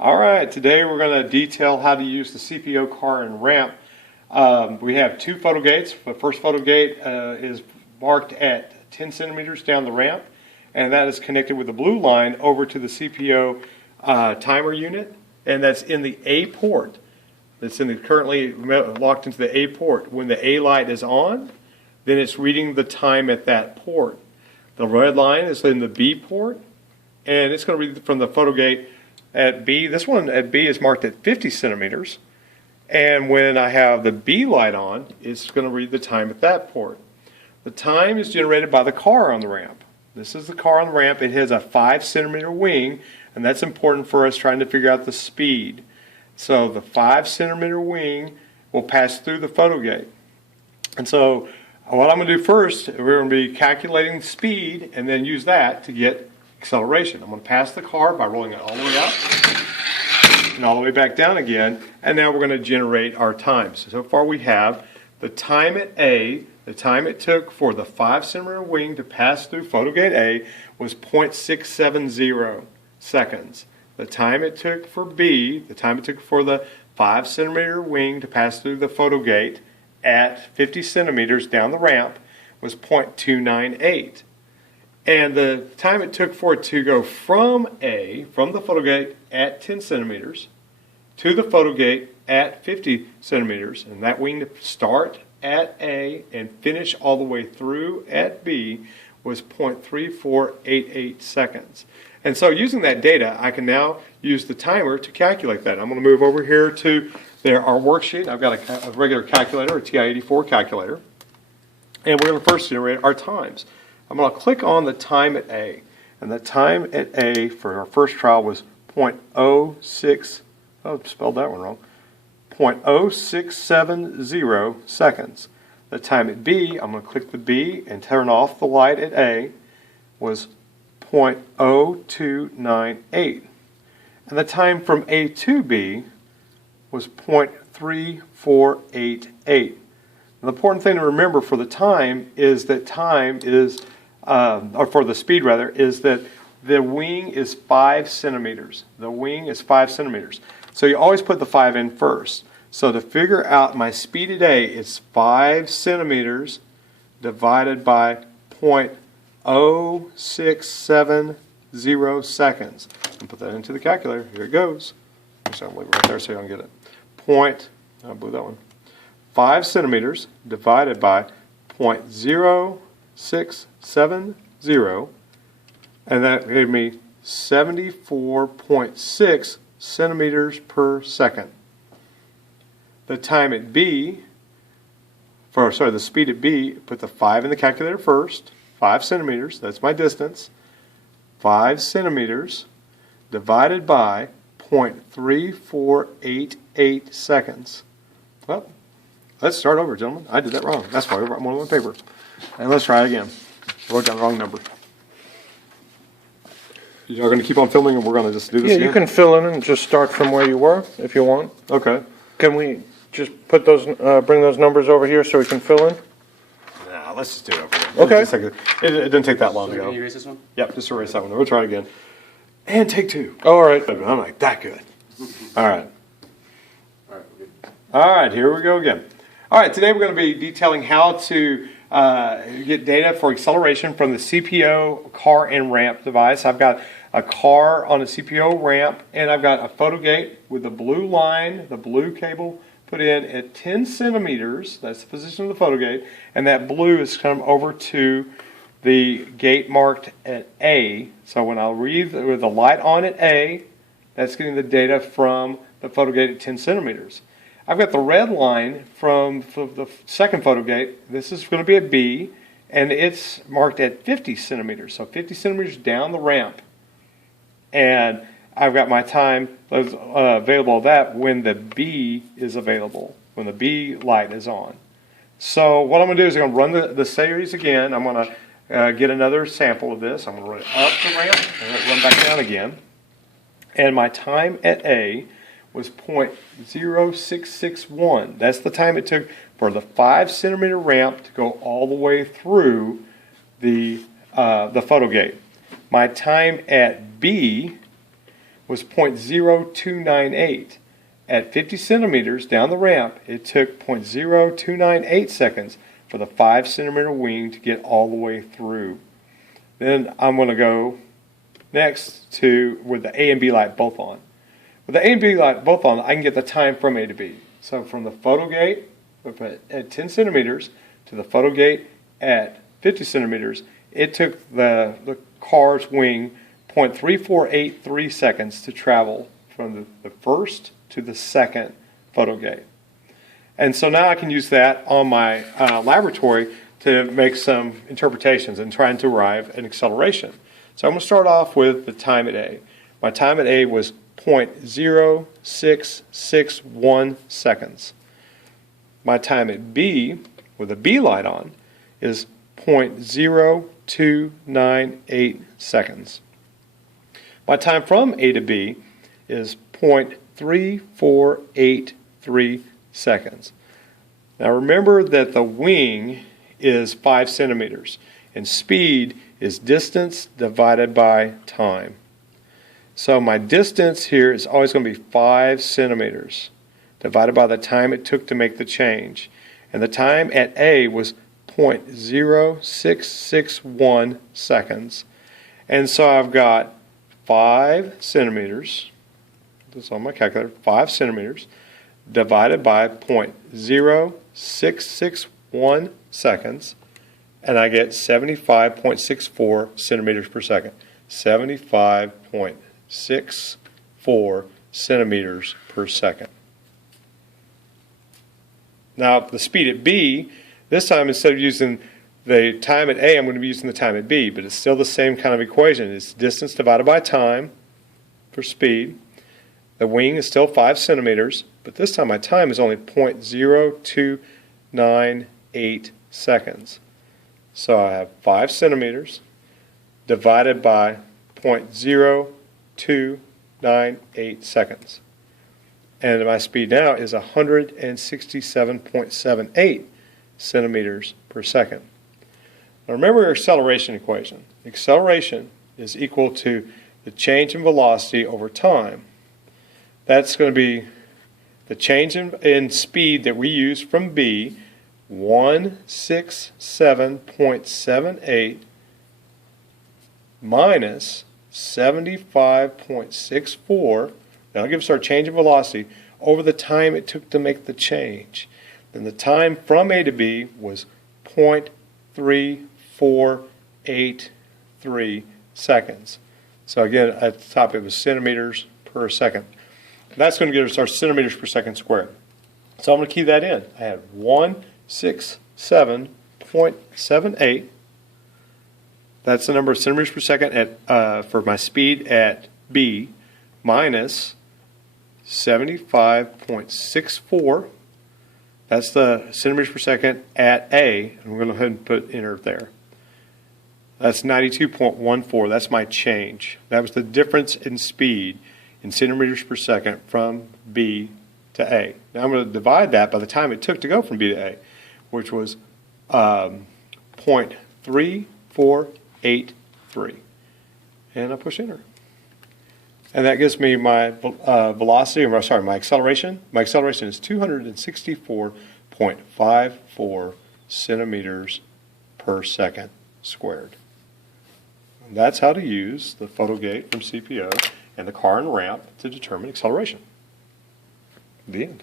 All right, today we're going to detail how to use the CPO car and ramp. We have two photo gates. The first photo gate is marked at 10 centimeters down the ramp, and that is connected with the blue line over to the CPO timer unit, and that's in the A port. It's currently locked into the A port. When the A light is on, then it's reading the time at that port. The red line is in the B port, and it's going to read from the photo gate at B. This one at B is marked at 50 centimeters. And when I have the B light on, it's going to read the time at that port. The time is generated by the car on the ramp. This is the car on the ramp. It has a 5 centimeter wing, and that's important for us trying to figure out the speed. So the 5 centimeter wing will pass through the photo gate. And so what I'm going to do first, we're going to be calculating the speed and then use that to get acceleration. I'm going to pass the car by rolling it all the way up and all the way back down again, and now we're going to generate our times. So far we have the time at A. The time it took for the 5 centimeter wing to pass through photo gate A was 0.670 seconds. The time it took for B, the time it took for the 5 centimeter wing to pass through the photo gate at 50 centimeters down the ramp was 0.298. And the time it took for it to go from A, from the photo gate at 10 centimeters, to the photo gate at 50 centimeters, and that wing to start at A and finish all the way through at B was 0.3488 seconds. And so using that data, I can now use the timer to calculate that. I'm going to move over here to our worksheet. I've got a regular calculator, a TI-84 calculator, and we're going to first generate our times. I'm going to click on the time at A, and the time at A for our first trial was 0.06, oh, spelled that one wrong, 0.0670 seconds. The time at B, I'm going to click the B and turn off the light at A, was 0.0298. And the time from A to B was 0.3488. The important thing to remember for the time is that or for the speed rather, is that the wing is 5 centimeters. The wing is 5 centimeters. So you always put the 5 in first. So to figure out my speed at A, it's 5 centimeters divided by 0.0670 seconds. And put that into the calculator. Here it goes. Actually, I'll leave it right there so you don't get it. I blew that one. 5 centimeters divided by 0.0670, and that gave me 74.6 centimeters per second. The time at B, the speed at B, put the 5 in the calculator first, 5 centimeters, that's my distance, 5 centimeters divided by 0.3488 seconds. Well, let's start over, gentlemen. I did that wrong. That's why I wrote more on paper. And let's try it again. I wrote down the wrong number. You're going to keep on filming, and we're going to just do this again? You can fill in and just start from where you were, if you want. Okay. Can we just put those, bring those numbers over here so we can fill in? Nah, let's just do it over here. Okay. It didn't take that long to go. Can you erase this one? Yep, just erase that one. We'll try it again. And take 2. All right. I'm like, that good. All right. All right, we're good. All right, here we go again. All right, today we're going to be detailing how to get data for acceleration from the CPO car and ramp device. I've got a car on a CPO ramp, and I've got a photo gate with the blue line, the blue cable put in at 10 centimeters. That's the position of the photo gate, and that blue is come over to the gate marked at A. So when I read with the light on at A, that's getting the data from the photo gate at 10 centimeters. I've got the red line from the second photo gate. This is going to be a B, and it's marked at 50 centimeters. So 50 centimeters down the ramp. And I've got my time available of that when the B is available, when the B light is on. So what I'm going to do is I'm going to run the series again. I'm going to get another sample of this. I'm going to run it up the ramp and let it run back down again. And my time at A was 0.0661. That's the time it took for the 5 centimeter ramp to go all the way through the photo gate. My time at B was 0.0298. At 50 centimeters down the ramp, it took 0.0298 seconds for the 5 centimeter wing to get all the way through. Then I'm going to go next to with the A and B light both on. With the A and B light both on, I can get the time from A to B. So from the photo gate at 10 centimeters to the photo gate at 50 centimeters, it took the car's wing 0.3483 seconds to travel from the first to the second photo gate. And so now I can use that on my laboratory to make some interpretations and trying to arrive at an acceleration. So I'm going to start off with the time at A. My time at A was 0.0661 seconds. My time at B, with a B light on, is 0.0298 seconds. My time from A to B is 0.3483 seconds. Now remember that the wing is 5 centimeters and speed is distance divided by time. So my distance here is always going to be 5 centimeters divided by the time it took to make the change. And the time at A was 0.0661 seconds. And so I've got 5 centimeters, this is on my calculator, 5 centimeters divided by 0.0661 seconds, and I get 75.64 centimeters per second. 75.64 centimeters per second. Now the speed at B, this time instead of using the time at A, I'm going to be using the time at B, but it's still the same kind of equation. It's distance divided by time for speed. The wing is still 5 centimeters, but this time my time is only 0.0298 seconds. So I have 5 centimeters divided by 0.0298 seconds. And my speed now is 167.78 centimeters per second. Now remember your acceleration equation. Acceleration is equal to the change in velocity over time. That's going to be the change in speed that we use from B, 167.78 minus 75.64. That'll give us our change in velocity over the time it took to make the change. Then the time from A to B was 0.3483 seconds. So again, at the top it was centimeters per second. That's going to give us our centimeters per second squared. So I'm going to key that in. I had 167.78. That's the number of centimeters per second for my speed at B, minus 75.64. That's the centimeters per second at A. I'm going to go ahead and put enter there. That's 92.14. That's my change. That was the difference in speed in centimeters per second from B to A. Now I'm going to divide that by the time it took to go from B to A, which was 0.3483. And I push enter. And that gives me my velocity, or sorry, my acceleration. My acceleration is 264.54 centimeters per second squared. And that's how to use the photo gate from CPO and the car and ramp to determine acceleration. The end.